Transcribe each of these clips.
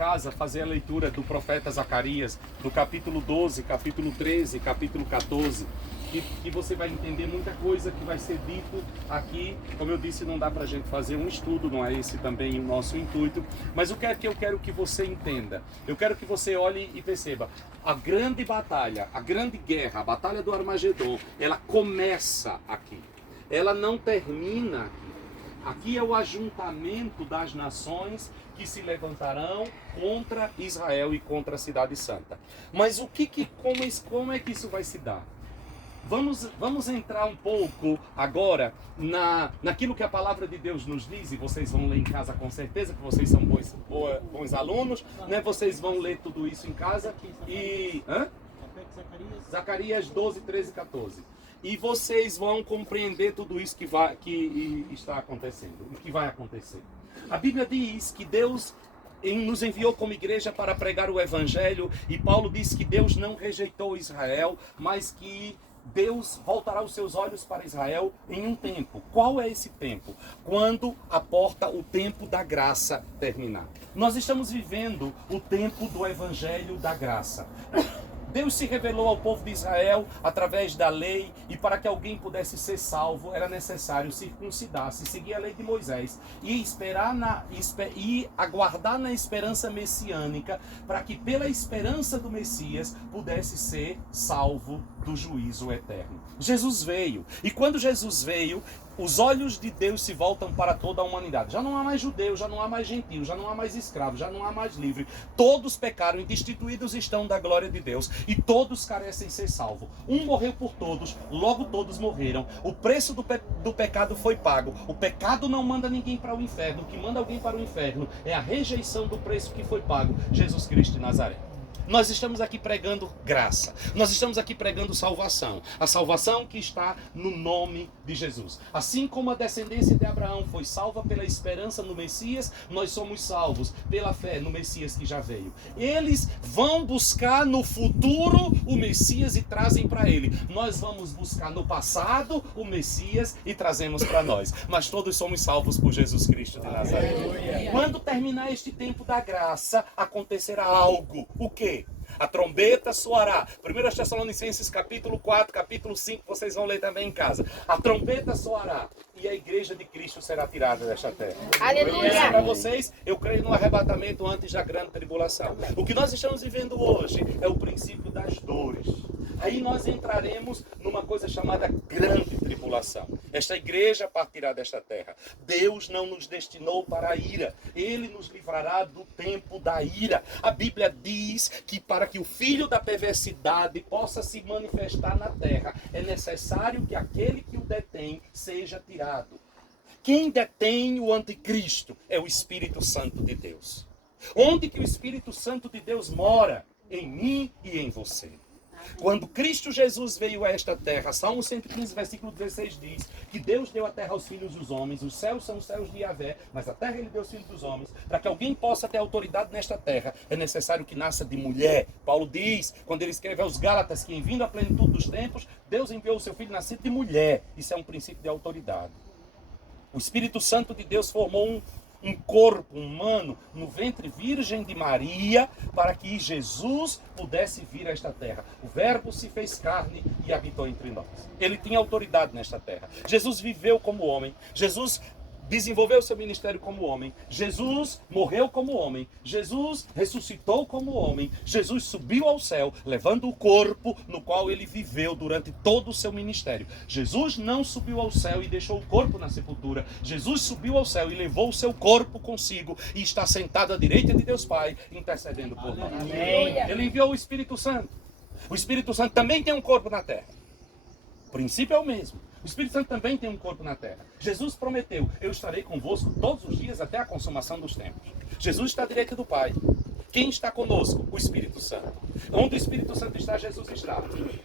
casa fazer a leitura do profeta Zacarias, do capítulo 12, capítulo 13, capítulo 14, que você vai entender muita coisa que vai ser dito aqui. Como eu disse, não dá para a gente fazer um estudo, não é esse também o nosso intuito, mas o que é que eu quero que você entenda? Eu quero que você olhe e perceba, a grande batalha, a grande guerra, a batalha do Armagedon, ela começa aqui, ela não termina aqui. Aqui é o ajuntamento das nações que se levantarão contra Israel e contra a Cidade Santa. Mas como é que isso vai se dar? Vamos entrar um pouco agora naquilo que a palavra de Deus nos diz, e vocês vão ler em casa com certeza, que vocês são bons alunos, né? Vocês vão ler tudo isso em casa. E Zacarias 12, 13 e 14. E vocês vão compreender tudo isso que está acontecendo, o que vai acontecer. A Bíblia diz que Deus nos enviou como igreja para pregar o Evangelho, e Paulo diz que Deus não rejeitou Israel, mas que Deus voltará os seus olhos para Israel em um tempo. Qual é esse tempo? Quando o tempo da graça terminar. Nós estamos vivendo o tempo do Evangelho da graça. Deus se revelou ao povo de Israel através da lei, e para que alguém pudesse ser salvo era necessário circuncidar-se, seguir a lei de Moisés e aguardar na esperança messiânica, para que pela esperança do Messias pudesse ser salvo do juízo eterno. Jesus veio, e quando Jesus veio, os olhos de Deus se voltam para toda a humanidade. Já não há mais judeu, já não há mais gentil, já não há mais escravo, já não há mais livre. Todos pecaram e destituídos estão da glória de Deus, e todos carecem de ser salvos. Um morreu por todos, logo todos morreram. O preço do pecado foi pago. O pecado não manda ninguém para o inferno. O que manda alguém para o inferno é a rejeição do preço que foi pago, Jesus Cristo de Nazaré. Nós estamos aqui pregando graça. Nós estamos aqui pregando salvação. A salvação que está no nome de Jesus. Assim como a descendência de Abraão foi salva pela esperança no Messias, nós somos salvos pela fé no Messias que já veio. Eles vão buscar no futuro o Messias e trazem para ele. Nós vamos buscar no passado o Messias e trazemos para nós. Mas todos somos salvos por Jesus Cristo de Nazaré. Quando terminar este tempo da graça, acontecerá algo. O quê? A trombeta soará. 1 Tessalonicenses capítulo 4, capítulo 5, vocês vão ler também em casa. A trombeta soará e a igreja de Cristo será tirada desta terra. Aleluia! Para vocês, eu creio no arrebatamento antes da grande tribulação. O que nós estamos vivendo hoje é o princípio das dores. Aí nós entraremos numa coisa chamada grande tribulação. Esta igreja partirá desta terra. Deus não nos destinou para a ira. Ele nos livrará do tempo da ira. A Bíblia diz que para que o filho da perversidade possa se manifestar na terra, é necessário que aquele que o detém seja tirado. Quem detém o anticristo é o Espírito Santo de Deus. Onde que o Espírito Santo de Deus mora? Em mim e em você. Quando Cristo Jesus veio a esta terra, Salmo 115, versículo 16 diz que Deus deu a terra aos filhos dos homens, os céus são os céus de Yahvé, mas a terra ele deu aos filhos dos homens. Para que alguém possa ter autoridade nesta terra, é necessário que nasça de mulher. Paulo diz, quando ele escreve aos Gálatas, que em vindo à plenitude dos tempos, Deus enviou o seu filho nascido de mulher. Isso é um princípio de autoridade. O Espírito Santo de Deus formou um corpo humano no ventre virgem de Maria para que Jesus pudesse vir a esta terra. O verbo se fez carne e habitou entre nós. Ele tinha autoridade nesta terra. Jesus viveu como homem. Jesus desenvolveu seu ministério como homem. Jesus morreu como homem. Jesus ressuscitou como homem. Jesus subiu ao céu, levando o corpo no qual ele viveu durante todo o seu ministério. Jesus não subiu ao céu e deixou o corpo na sepultura. Jesus subiu ao céu e levou o seu corpo consigo e está sentado à direita de Deus Pai, intercedendo por nós. Ele enviou o Espírito Santo. O Espírito Santo também tem um corpo na terra. O princípio é o mesmo. O Espírito Santo também tem um corpo na terra. Jesus prometeu, eu estarei convosco todos os dias até a consumação dos tempos. Jesus está à direita do Pai. Quem está conosco? O Espírito Santo. Onde o Espírito Santo está, Jesus está.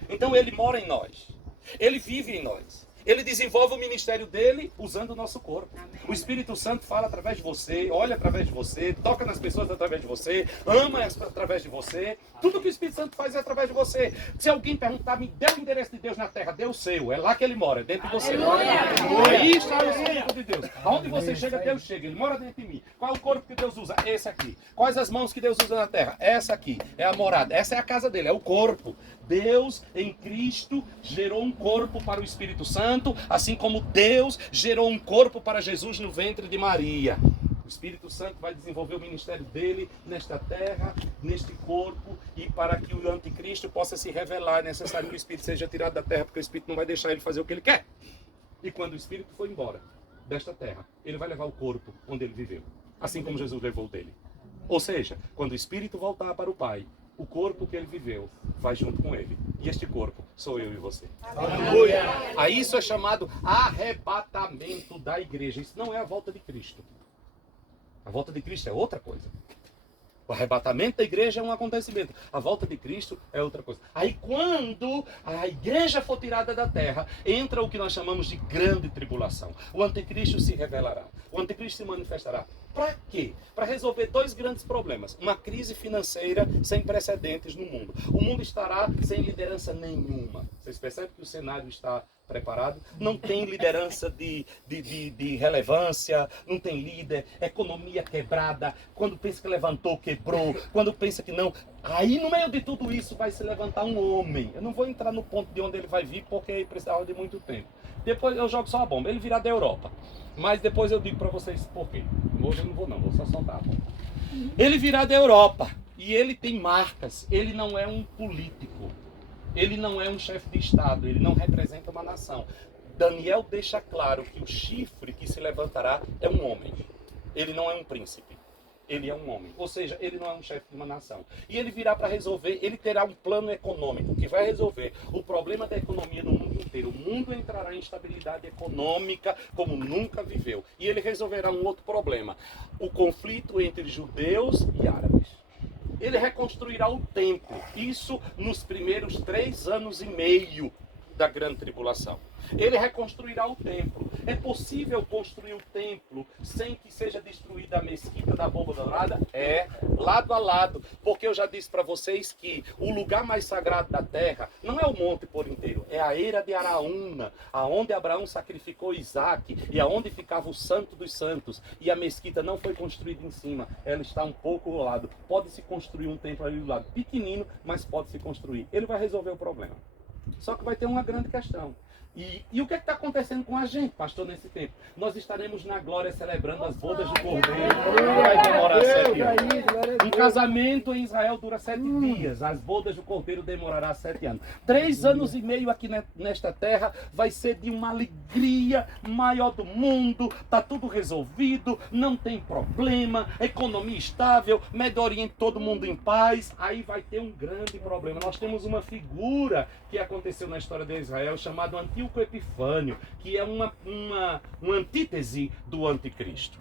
Então ele mora em nós. Ele vive em nós. Ele desenvolve o ministério dele usando o nosso corpo. Amém. O Espírito Santo fala através de você, olha através de você, toca nas pessoas através de você, ama através de você. Tudo que o Espírito Santo faz é através de você. Se alguém perguntar, me dê o endereço de Deus na terra, dê o seu. É lá que ele mora, dentro de você. Aí está o Espírito de Deus. Aonde você chega, Deus chega. Ele mora dentro de mim. Qual é o corpo que Deus usa? Esse aqui. Quais as mãos que Deus usa na terra? Essa aqui. É a morada. Essa é a casa dele, é o corpo. Deus em Cristo gerou um corpo para o Espírito Santo, assim como Deus gerou um corpo para Jesus no ventre de Maria. O Espírito Santo vai desenvolver o ministério dele nesta terra, neste corpo, e para que o anticristo possa se revelar, é necessário que o Espírito seja tirado da terra, porque o Espírito não vai deixar ele fazer o que ele quer. E quando o Espírito for embora desta terra, ele vai levar o corpo onde ele viveu, assim como Jesus levou o dele. Ou seja, quando o Espírito voltar para o Pai, o corpo que ele viveu vai junto com ele. E este corpo sou eu e você. Aleluia! Aí isso é chamado arrebatamento da igreja. Isso não é a volta de Cristo. A volta de Cristo é outra coisa. O arrebatamento da igreja é um acontecimento. A volta de Cristo é outra coisa. Aí quando a igreja for tirada da terra, entra o que nós chamamos de grande tribulação. O anticristo se revelará. O anticristo se manifestará. Para quê? Para resolver dois grandes problemas. Uma crise financeira sem precedentes no mundo. O mundo estará sem liderança nenhuma. Vocês percebem que o cenário está preparado? Não tem liderança de relevância, não tem líder, economia quebrada, quando pensa que levantou, quebrou, quando pensa que não. Aí no meio de tudo isso vai se levantar um homem. Eu não vou entrar no ponto de onde ele vai vir, porque aí precisava de muito tempo. Depois eu jogo só a bomba, ele virá da Europa. Mas depois eu digo para vocês por quê. Hoje eu não vou não, vou só soltar a bomba. Ele virá da Europa e ele tem marcas, ele não é um político. Ele não é um chefe de Estado, ele não representa uma nação. Daniel deixa claro que o chifre que se levantará é um homem. Ele não é um príncipe. Ele é um homem. Ou seja, ele não é um chefe de uma nação. E ele virá para resolver, ele terá um plano econômico que vai resolver o problema da economia no mundo inteiro. O mundo entrará em instabilidade econômica como nunca viveu. E ele resolverá um outro problema. O conflito entre judeus e árabes. Ele reconstruirá o templo, isso nos primeiros 3 anos e meio da grande tribulação. Ele reconstruirá o templo. É possível construir o templo sem que seja destruída a mesquita da Bomba Dourada? É, lado a lado. Porque eu já disse para vocês que o lugar mais sagrado da terra não é o monte por inteiro, é a eira de Araúna, aonde Abraão sacrificou Isaac e aonde ficava o santo dos santos. E a mesquita não foi construída em cima, ela está um pouco ao lado. Pode-se construir um templo ali do lado, pequenino, mas pode-se construir. Ele vai resolver o problema. Só que vai ter uma grande questão. E o que está acontecendo com a gente, pastor, nesse tempo? Nós estaremos na glória celebrando as bodas do Cordeiro. Vai demorar 7 anos. Um casamento em Israel dura 7 dias. As bodas do Cordeiro demorará 7 anos. 3 anos e meio aqui nesta terra vai ser de uma alegria maior do mundo. Está tudo resolvido, não tem problema, economia estável, Médio Oriente, todo mundo em paz. Aí vai ter um grande problema. Nós temos uma figura que aconteceu na história de Israel chamada Antíoco Epifânio, que é uma antítese do anticristo.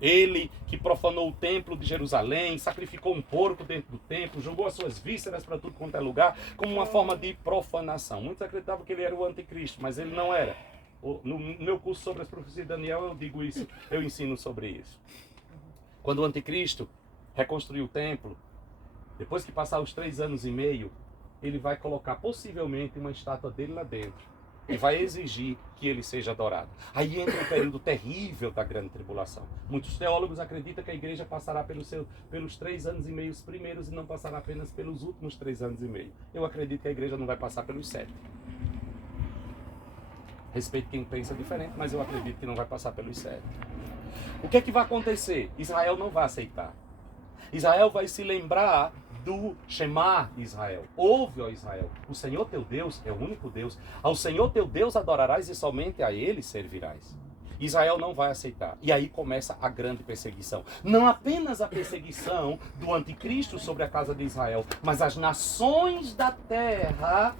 Ele que profanou o templo de Jerusalém, sacrificou um porco dentro do templo, jogou as suas vísceras para tudo quanto é lugar, como uma forma de profanação. Muitos acreditavam que ele era o anticristo, mas ele não era. No meu curso sobre as profecias de Daniel eu digo isso, eu ensino sobre isso. Quando o anticristo reconstruiu o templo, depois que passar os 3 anos e meio, ele vai colocar possivelmente uma estátua dele lá dentro. E vai exigir que ele seja adorado. Aí entra o período terrível da grande tribulação. Muitos teólogos acreditam que a igreja passará pelos 3 anos e meio primeiros e não passará apenas pelos últimos 3 anos e meio. Eu acredito que a igreja não vai passar pelos 7. Respeito quem pensa diferente, mas eu acredito que não vai passar pelos 7. O que é que vai acontecer? Israel não vai aceitar. Israel vai se lembrar do Shema Israel. Ouve, ó Israel, o Senhor teu Deus é o único Deus. Ao Senhor teu Deus adorarás e somente a Ele servirás. Israel não vai aceitar. E aí começa a grande perseguição. Não apenas a perseguição do anticristo sobre a casa de Israel, mas as nações da terra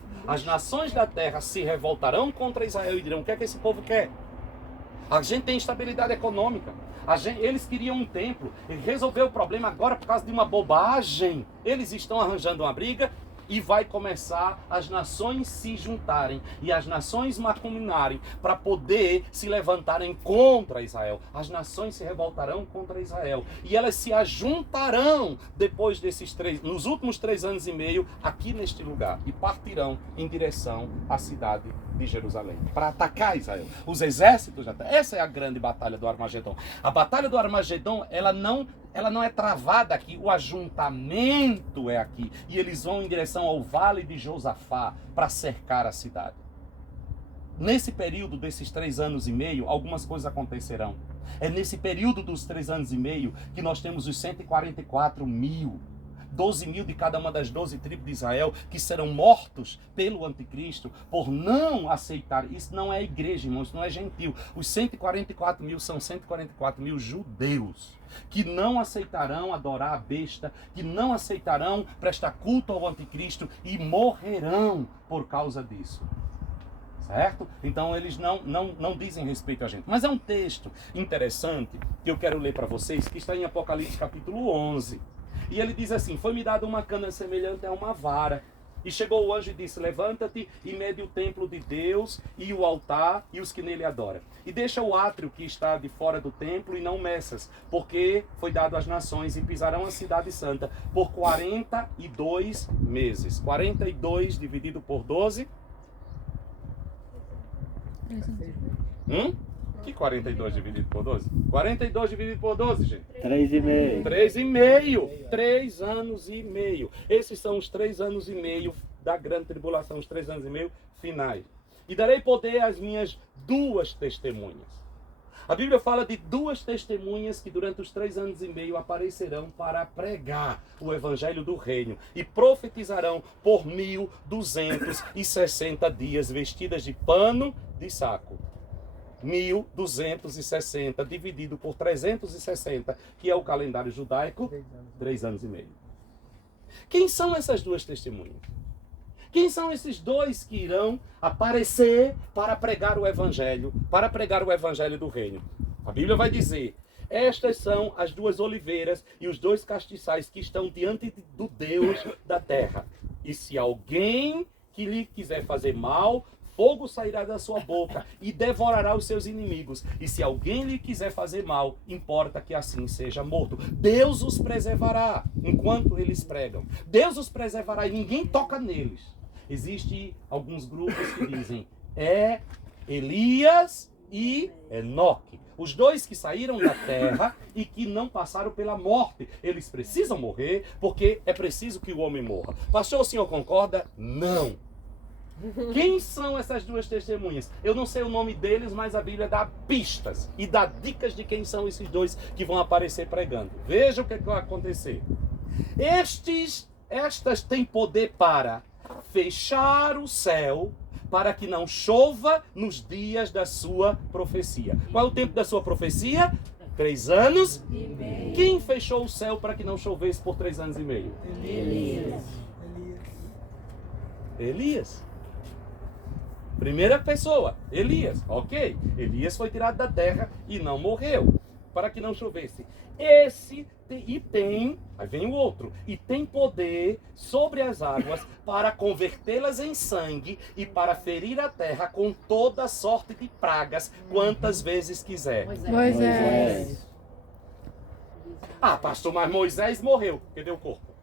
se revoltarão contra Israel e dirão: o que é que esse povo quer? A gente tem instabilidade econômica. Eles queriam um templo. Ele resolveu o problema agora por causa de uma bobagem. Eles estão arranjando uma briga e vai começar as nações se juntarem e as nações macuminarem para poder se levantarem contra Israel. As nações se revoltarão contra Israel e elas se ajuntarão depois nos últimos 3 anos e meio aqui neste lugar e partirão em direção à cidade de Jerusalém, para atacar Israel. Os exércitos já. Essa é a grande batalha do Armagedon. A batalha do Armagedon, ela não é travada aqui, o ajuntamento é aqui. E eles vão em direção ao vale de Josafá para cercar a cidade. Nesse período desses 3 anos e meio, algumas coisas acontecerão. É nesse período dos 3 anos e meio que nós temos os 144 mil. 12 mil de cada uma das 12 tribos de Israel que serão mortos pelo anticristo por não aceitar. Isso não é igreja, irmãos, isso não é gentil. Os 144 mil são 144 mil judeus que não aceitarão adorar a besta, que não aceitarão prestar culto ao anticristo e morrerão por causa disso. Certo? Então eles não dizem respeito a gente. Mas é um texto interessante que eu quero ler para vocês, que está em Apocalipse capítulo 11. E ele diz assim: foi-me dada uma cana semelhante a uma vara. E chegou o anjo e disse: levanta-te e mede o templo de Deus e o altar e os que nele adoram. E deixa o átrio que está de fora do templo e não meças, porque foi dado às nações e pisarão a cidade santa por 42 meses. 42 dividido por 12. Que 42 dividido por 12? 42 dividido por 12, gente? 3,5. 3,5. 3 anos e meio. Esses são os 3 anos e meio da grande tribulação, os 3 anos e meio finais. E darei poder às minhas 2 testemunhas. A Bíblia fala de 2 testemunhas que durante os 3 anos e meio aparecerão para pregar o evangelho do reino e profetizarão por 1260 dias vestidas de pano de saco. 1260 dividido por 360, que é o calendário judaico, 3 anos e meio. Quem são essas 2 testemunhas? Quem são esses 2 que irão aparecer para pregar o evangelho do reino? A Bíblia vai dizer: estas são as 2 oliveiras e os 2 castiçais que estão diante do Deus da terra. E se alguém que lhe quiser fazer mal, fogo sairá da sua boca e devorará os seus inimigos. E se alguém lhe quiser fazer mal, importa que assim seja morto. Deus os preservará enquanto eles pregam. Deus os preservará e ninguém toca neles. Existem alguns grupos que dizem: é Elias e Enoque. Os 2 que saíram da terra e que não passaram pela morte. Eles precisam morrer porque é preciso que o homem morra. Pastor, o senhor concorda? Não. Quem são essas 2 testemunhas? Eu não sei o nome deles, mas a Bíblia dá pistas e dá dicas de quem são esses 2 que vão aparecer pregando. Veja o que vai acontecer. Estas têm poder para fechar o céu para que não chova nos dias da sua profecia. Qual é o tempo da sua profecia? 3 anos e meio. Quem fechou o céu para que não chovesse por 3 anos e meio? Elias. Primeira pessoa, Elias, ok. Elias foi tirado da terra e não morreu, para que não chovesse. Aí vem o outro, e tem poder sobre as águas para convertê-las em sangue e para ferir a terra com toda sorte de pragas, quantas vezes quiser. Moisés. Ah, pastor, mas Moisés morreu. Cadê o corpo?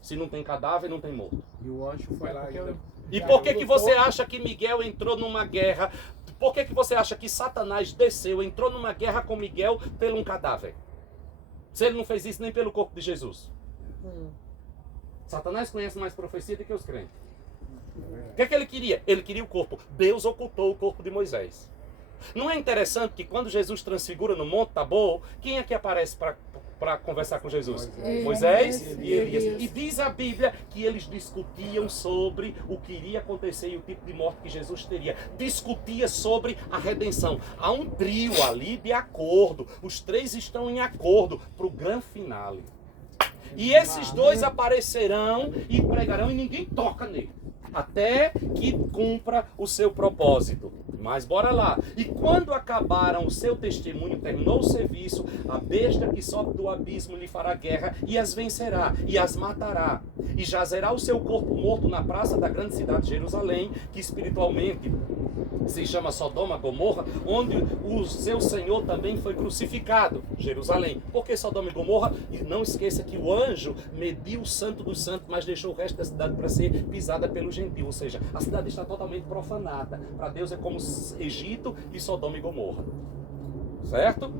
Se não tem cadáver, não tem morto. E o anjo foi lá ainda. E por que você acha que Miguel entrou numa guerra? Por que você acha que Satanás desceu, entrou numa guerra com Miguel pelo um cadáver? Se ele não fez isso nem pelo corpo de Jesus. Satanás conhece mais profecia do que os crentes. O que é que ele queria? Ele queria o corpo. Deus ocultou o corpo de Moisés. Não é interessante que quando Jesus transfigura no Monte Tabor, quem é que aparece para conversar com Jesus? Moisés e Elias. E diz a Bíblia que eles discutiam sobre o que iria acontecer e o tipo de morte que Jesus teria. Discutia sobre a redenção. Há um trio ali de acordo. Os 3 estão em acordo para o grande finale. E esses 2 aparecerão e pregarão e ninguém toca nele. Até que cumpra o seu propósito. Mas bora lá. E quando acabaram o seu testemunho, terminou o serviço, a besta que sobe do abismo lhe fará guerra e as vencerá e as matará. E jazerá o seu corpo morto na praça da grande cidade de Jerusalém, que espiritualmente se chama Sodoma, Gomorra, onde o seu Senhor também foi crucificado. Jerusalém. Por que Sodoma e Gomorra? E não esqueça que o anjo mediu o santo dos santos, mas deixou o resto da cidade para ser pisada pelo gentil. Ou seja, a cidade está totalmente profanada. Para Deus é como Egito e Sodoma e Gomorra. Certo?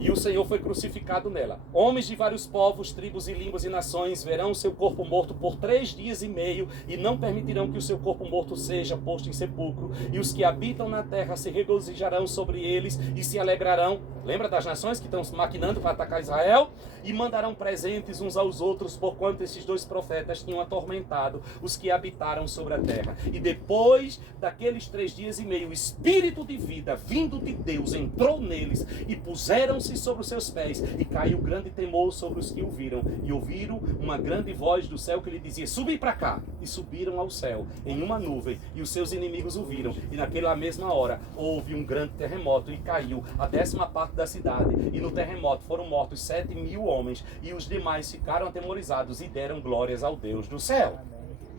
E o Senhor foi crucificado nela. Homens de vários povos, tribos e línguas e nações verão o seu corpo morto por 3 dias e meio e não permitirão que o seu corpo morto seja posto em sepulcro. E os que habitam na terra se regozijarão sobre eles e se alegrarão. Lembra das nações que estão maquinando para atacar Israel? E mandarão presentes uns aos outros, porquanto esses 2 profetas tinham atormentado os que habitaram sobre a terra. E depois daqueles 3 dias e meio, o Espírito de vida vindo de Deus entrou neles e puseram-se sobre os seus pés, e caiu grande temor sobre os que o viram, e ouviram uma grande voz do céu que lhe dizia: subi para cá. E subiram ao céu em uma nuvem, e os seus inimigos o viram, e naquela mesma hora houve um grande terremoto, e caiu a 10ª parte da cidade, e no terremoto foram mortos 7.000 homens, e os demais ficaram atemorizados e deram glórias ao Deus do céu.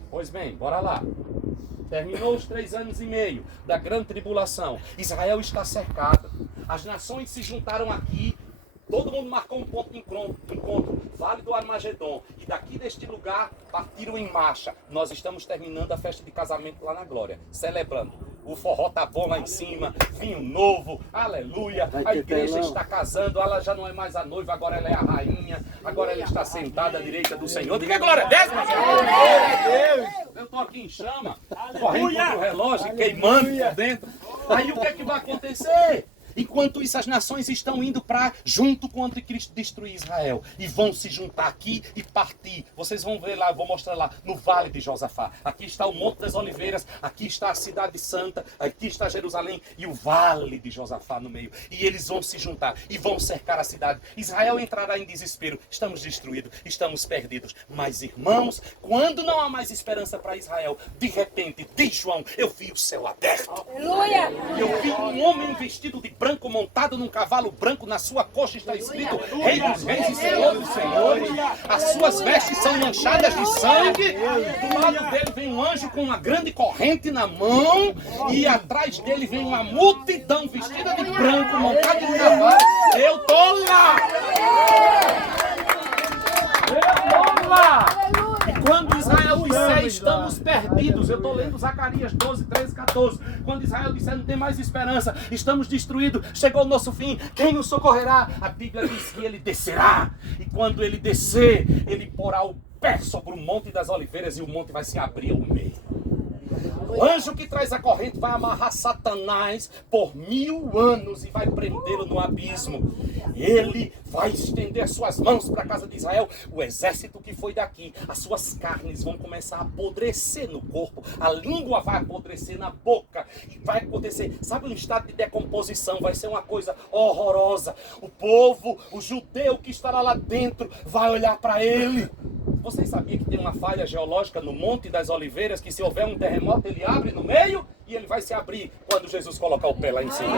Pois bem, bora lá. Terminou os 3 anos e meio da grande tribulação. Israel está cercado. As nações se juntaram aqui. Todo mundo marcou um ponto de encontro, Vale do Armagedon. E daqui deste lugar partiram em marcha. Nós estamos terminando a festa de casamento lá na Glória, celebrando. O forró tá bom lá em cima, vinho novo, aleluia. A igreja está casando, ela já não é mais a noiva, agora ela é a rainha. Agora ela está sentada à direita do Senhor. Diga glória a Deus! Eu estou aqui em chama, correndo contra o relógio e queimando por dentro. Aí o que é que vai acontecer? Enquanto isso, as nações estão indo para junto com o anticristo destruir Israel. E vão se juntar aqui e partir. Vocês vão ver lá, eu vou mostrar lá, no Vale de Josafá. Aqui está o Monte das Oliveiras, aqui está a Cidade Santa, aqui está Jerusalém e o Vale de Josafá no meio. E eles vão se juntar e vão cercar a cidade. Israel entrará em desespero. Estamos destruídos, estamos perdidos. Mas, irmãos, quando não há mais esperança para Israel, de repente, diz João, eu vi o céu aberto. Aleluia! Eu vi um homem vestido de branco, montado num cavalo branco, na sua coxa está escrito Rei dos Reis e Senhor dos Senhores. As suas vestes são manchadas de sangue. Do lado dele vem um anjo com uma grande corrente na mão, e atrás dele vem uma multidão vestida de branco, montada num cavalo. Eu tô lá! Eu tô lá! E quando Israel disser, estamos perdidos. Eu estou lendo Zacarias 12, 13, 14. Quando Israel disser, não tem mais esperança, estamos destruídos, chegou o nosso fim, quem nos socorrerá? A Bíblia diz que ele descerá. E quando ele descer, ele porá o pé sobre o Monte das Oliveiras e o monte vai se abrir ao meio. O anjo que traz a corrente vai amarrar Satanás por 1000 anos e vai prendê-lo no abismo. Ele vai estender as suas mãos para a casa de Israel. O exército que foi daqui, as suas carnes vão começar a apodrecer no corpo. A língua vai apodrecer na boca. E vai acontecer, sabe, um estado de decomposição. Vai ser uma coisa horrorosa. O povo, o judeu que estará lá dentro, vai olhar para ele. Vocês sabiam que tem uma falha geológica no Monte das Oliveiras, que se houver um terremoto ele abre no meio e ele vai se abrir quando Jesus colocar o pé lá em cima.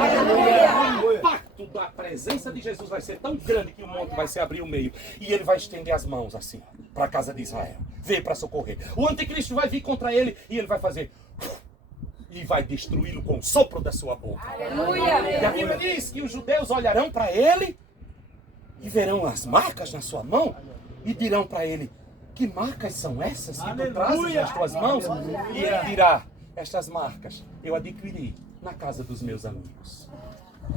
O impacto da presença de Jesus vai ser tão grande que o monte vai se abrir o meio e ele vai estender as mãos assim para a casa de Israel, veio para socorrer. O anticristo vai vir contra ele e ele vai fazer e vai destruí-lo com o sopro da sua boca. Aleluia! E a Bíblia diz que os judeus olharão para ele e verão as marcas na sua mão e dirão para ele: que marcas são essas que tu trazes nas tuas mãos? E ele dirá: estas marcas eu adquiri na casa dos meus amigos.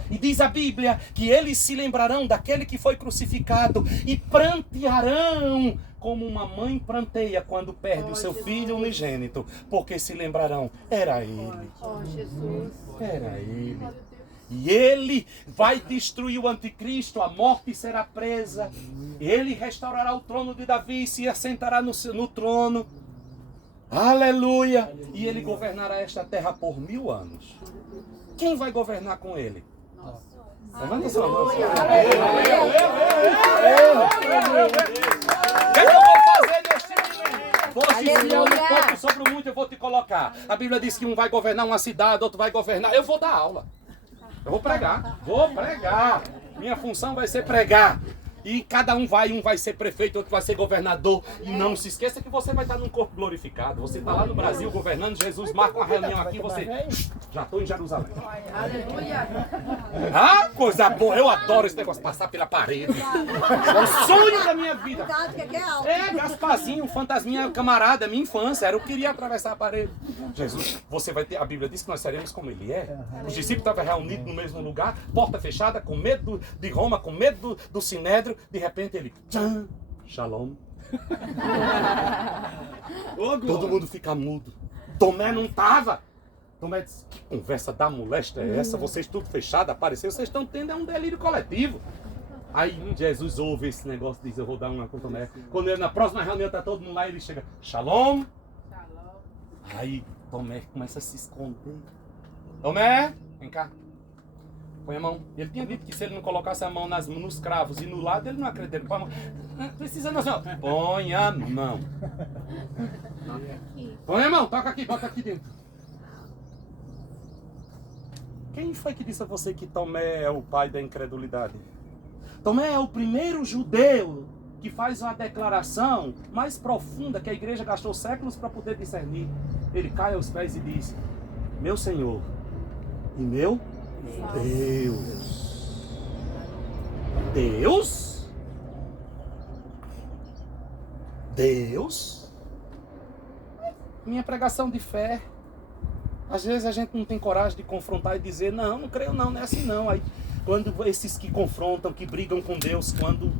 E diz a Bíblia que eles se lembrarão daquele que foi crucificado e prantearão como uma mãe pranteia quando perde o seu filho unigênito, porque se lembrarão, era ele. Era ele. E ele vai destruir o anticristo, a morte será presa. Ele restaurará o trono de Davi e se assentará no trono. Aleluia! E ele governará esta terra por 1000 anos. Quem vai governar com ele? Levanta sua mão. O que é que eu vou fazer neste momento? Vou te ensinar um pouco sobre o muito, eu vou te colocar colocar. A Bíblia diz que um vai governar uma cidade, outro vai governar. Eu vou dar aula. Eu vou pregar. Vou pregar. Minha função vai ser pregar. E cada um vai ser prefeito, outro vai ser governador. E não se esqueça que você vai estar num corpo glorificado. Você está lá no Brasil governando, Jesus marca uma reunião aqui, você... Já estou em Jerusalém. Aleluia. Ah, coisa boa. Eu adoro esse negócio, passar pela parede. É o sonho da minha vida. É, Gasparzinho, fantasminha, camarada, minha infância. Eu queria atravessar a parede. Jesus, você vai ter... A Bíblia diz que nós seremos como ele é. Os discípulos estavam reunidos no mesmo lugar, porta fechada, com medo de Roma, com medo do Sinédrio. De repente ele, tchan, shalom. Todo mundo fica mudo. Tomé não estava. Tomé disse, que conversa da molesta é essa? Vocês tudo fechado, apareceu, vocês estão tendo um delírio coletivo. Aí Jesus ouve esse negócio e diz, eu vou dar uma com Tomé. Quando ele, na próxima reunião está todo mundo lá, ele chega, shalom. Aí Tomé começa a se esconder. Tomé, vem cá. Põe a mão. Ele tinha dito que se ele não colocasse a mão nos cravos e no lado, ele não acredita. Põe a mão. Precisa não, senhor. Põe a mão. Põe a mão, toca aqui, bota aqui dentro. Quem foi que disse a você que Tomé é o pai da incredulidade? Tomé é o primeiro judeu que faz uma declaração mais profunda que a igreja gastou séculos para poder discernir. Ele cai aos pés e diz, meu Senhor e meu Deus. Deus? Deus? Minha pregação de fé. Às vezes a gente não tem coragem de confrontar e dizer, não, não creio não, não é assim não. Aí, quando esses que confrontam, que brigam com Deus, quando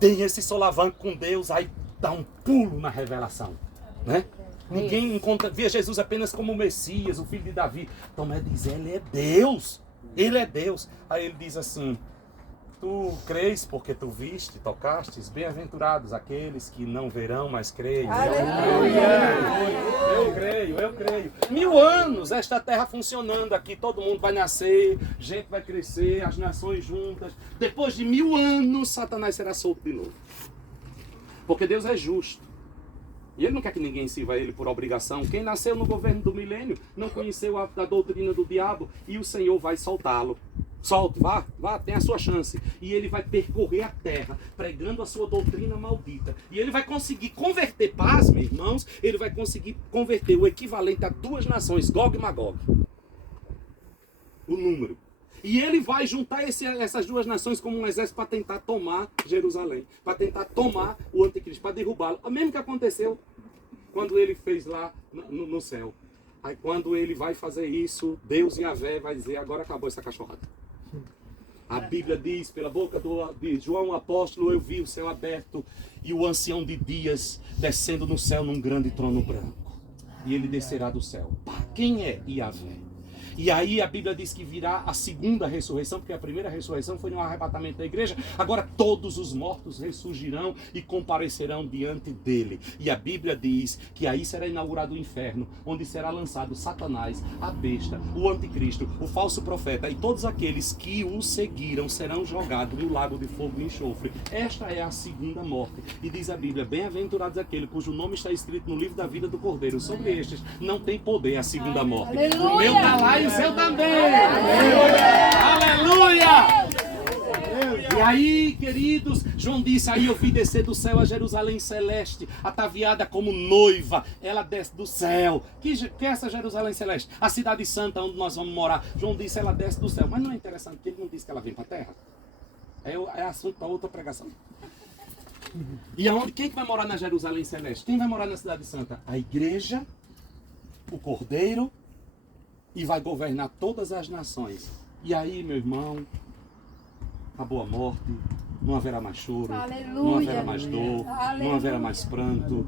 tem esse solavanco com Deus, aí dá um pulo na revelação, né? Ninguém via Jesus apenas como o Messias, o filho de Davi. Tomé diz, ele é Deus. Ele é Deus. Aí ele diz assim, tu crês porque tu viste, tocastes, bem-aventurados aqueles que não verão, mas creem. Eu creio. 1000 anos esta terra funcionando aqui, todo mundo vai nascer, gente vai crescer, as nações juntas. Depois de 1000 anos, Satanás será solto de novo. Porque Deus é justo. E ele não quer que ninguém sirva a ele por obrigação. Quem nasceu no governo do milênio não conheceu a doutrina do diabo e o Senhor vai soltá-lo. Solte, vá, tem a sua chance. E ele vai percorrer a terra, pregando a sua doutrina maldita. E ele vai conseguir converter, pasme, irmãos, ele vai conseguir converter o equivalente a 2 nações, Gog e Magog. O número. E ele vai juntar essas 2 nações como um exército para tentar tomar Jerusalém. Para tentar tomar o anticristo, para derrubá-lo. O mesmo que aconteceu quando ele fez lá no céu. Aí quando ele vai fazer isso, Deus Yahvé vai dizer, agora acabou essa cachorrada. A Bíblia diz, pela boca de João apóstolo, eu vi o céu aberto e o ancião de dias descendo no céu num grande trono branco. E ele descerá do céu. Quem é Yahvé? E aí a Bíblia diz que virá a segunda ressurreição, porque a primeira ressurreição foi no arrebatamento da igreja. Agora todos os mortos ressurgirão e comparecerão diante dele. E a Bíblia diz que aí será inaugurado o inferno, onde será lançado Satanás, a besta, o anticristo, o falso profeta e todos aqueles que o seguiram serão jogados no lago de fogo e enxofre. Esta é a segunda morte. E diz a Bíblia, bem-aventurados aquele cujo nome está escrito no livro da vida do Cordeiro. Sobre estes não tem poder a segunda morte. Aleluia! O meu está lá e o seu também. Aleluia! E aí, queridos, João disse, aí eu vi descer do céu a Jerusalém celeste, ataviada como noiva. Ela desce do céu. Que é essa Jerusalém celeste? A cidade santa onde nós vamos morar. João disse, ela desce do céu. Mas não é interessante que ele não disse que ela vem para a terra? É assunto para outra pregação. E aonde? Quem que vai morar na Jerusalém celeste? Quem vai morar na cidade santa? A igreja, o Cordeiro, e vai governar todas as nações. E aí, meu irmão, acabou a morte, não haverá mais choro, Aleluia. não haverá mais dor, Aleluia. não haverá mais pranto.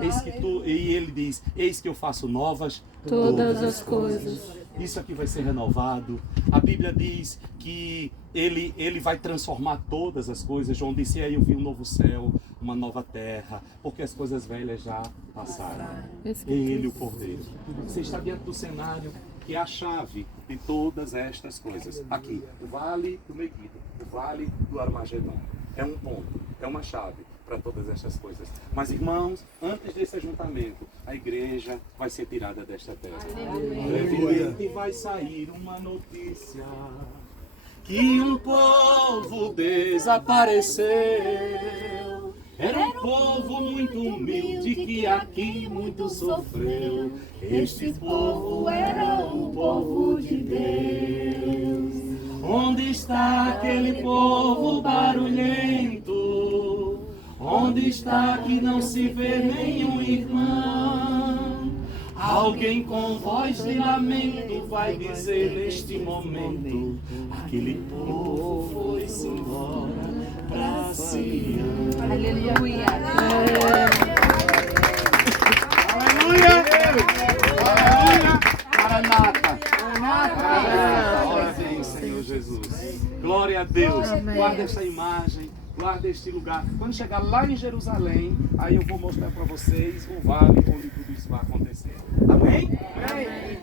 Eis que e ele diz, eis que eu faço novas todas as coisas. Isso aqui vai ser renovado. A Bíblia diz que ele vai transformar todas as coisas. João disse, aí eu vi um novo céu, uma nova terra, porque as coisas velhas já passaram. Ele, o Cordeiro. Você está diante do cenário que é a chave de todas estas coisas. Aqui, o vale do Meguido, o vale do Armagedon. É um ponto, é uma chave. para todas essas coisas. Mas, irmãos, antes desse ajuntamento, a igreja vai ser tirada desta terra. Brevemente vai sair uma notícia que um povo desapareceu. Era um povo muito humilde que aqui muito sofreu. Este povo era o povo de Deus. Onde está aquele povo barulhento? Onde está que não se vê nenhum irmão? Alguém com voz de lamento vai dizer neste momento: aquele povo foi-se embora para Sião. Aleluia. Aleluia! Aleluia! Maranata! Maranata! Ora vem, Senhor Jesus. Glória a Deus. Guarda esta imagem. Guarda este lugar. Quando chegar lá em Jerusalém, aí eu vou mostrar para vocês o vale onde tudo isso vai acontecer. Amém? Amém.